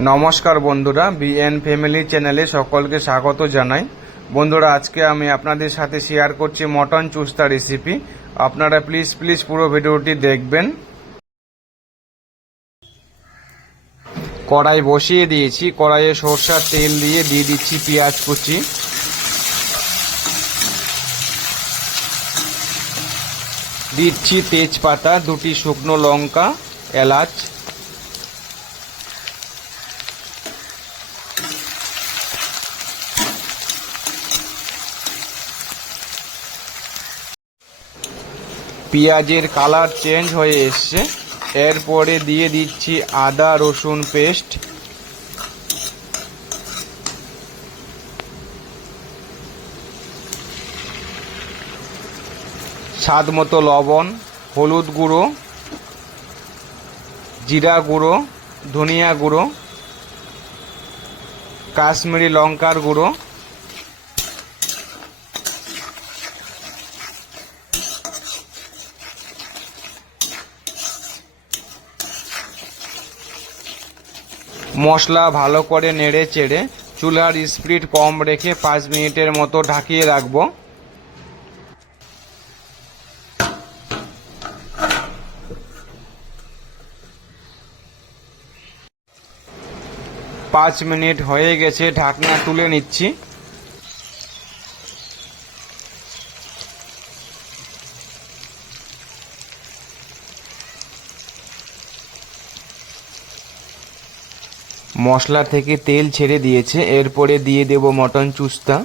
নমস্কার বন্ধুরা, BN family চ্যানেলে সকলকে স্বাগত জানাই। বন্ধুরা, আজকে আমি আপনাদের সাথে শেয়ার করছি মটন চুস্তা রেসিপি। আপনারা প্লিজ পুরো ভিডিওটি দেখবেন। কড়াই বসিয়ে দিয়েছি, কড়াইয়ে সরষের তেল দিয়ে দিচ্ছি পেঁয়াজ কুচি, দিচ্ছি তেজপাতা, দুটি শুকনো লঙ্কা, এলাচ, পেঁয়াজের কালার চেঞ্জ হয়ে এসছে। এরপরে দিয়ে দিচ্ছি আদা রসুন পেস্ট, স্বাদ মতো লবণ, হলুদ গুঁড়ো, জিরা গুঁড়ো, ধনিয়া গুঁড়ো, কাশ্মীরি লঙ্কার গুঁড়ো, মশলা ভালো করে নেড়ে চেড়ে চুলার স্পিড কম রেখে 5 মিনিটের মতো ঢাকিয়ে রাখবো। 5 মিনিট হয়ে গেছে, ঢাকনা তুলে নিচ্ছি। মশলা থেকে তেল ছেড়ে দিয়েছে। এরপরে দিয়ে দেব মটন চুস্তা।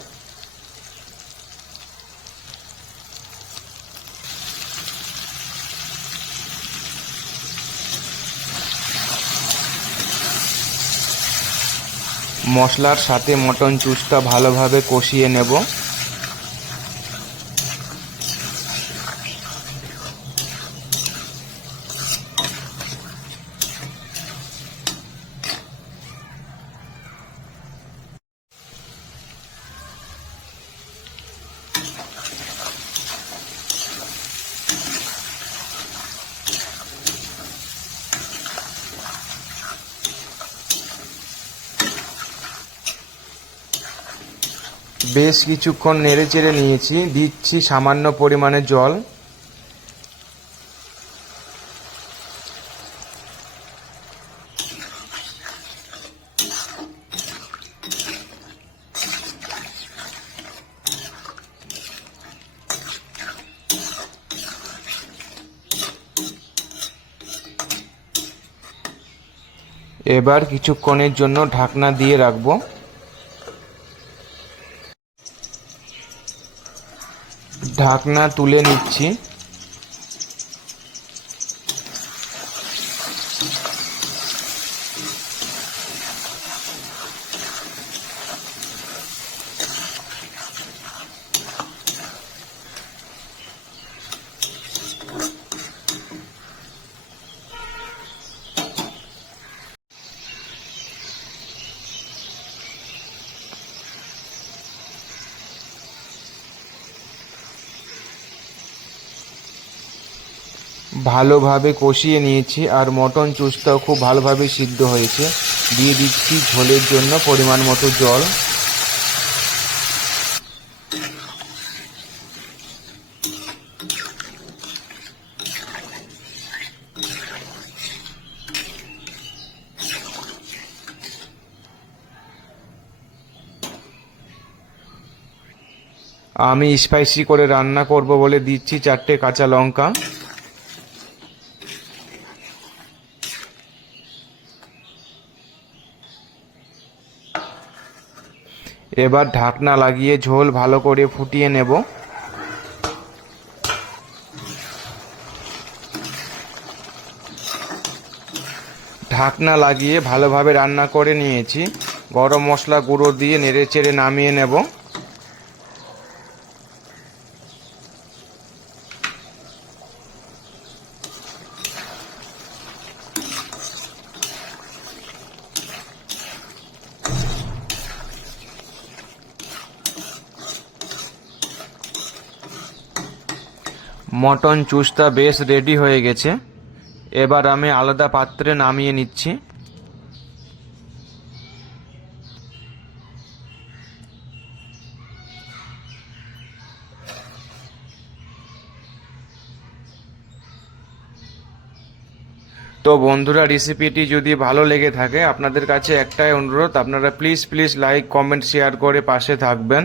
মশলার সাথে মটন চুস্তা ভালোভাবে কষিয়ে নেব। বেশ কিছুক্ষণ নেড়ে চেড়ে নিয়েছি। দিচ্ছি সামান্য পরিমাণে জল। এবার কিছুক্ষণের জন্য ঢাকনা দিয়ে রাখবো। ঢাকনা তুলে নিচ্ছি। ভালোভাবে কষিয়ে নিয়েছি আর মটন চুস্তাও খুব ভালোভাবে সিদ্ধ হয়েছে। দিয়ে দিচ্ছি ঝোলের জন্য পরিমাণ মতো জল। আমি স্পাইসি করে রান্না করব বলে দিচ্ছি 4টে কাঁচা লঙ্কা। এবার ঢাকনা লাগিয়ে ঝোল ভালো করে ফুটিয়ে নেব। ঢাকনা লাগিয়ে ভালোভাবে রান্না করে নিয়েছি। গরম মশলা গুঁড়ো দিয়ে নেড়ে চেড়ে নামিয়ে নেব। মটন চুস্তা বেশ রেডি হয়ে গেছে। এবার আমি আলাদা পাত্রে নামিয়ে নিচ্ছি। তো বন্ধুরা, রেসিপিটি যদি ভালো লেগে থাকে আপনাদের কাছে একটাই অনুরোধ, আপনারা প্লিজ লাইক কমেন্ট শেয়ার করে পাশে থাকবেন।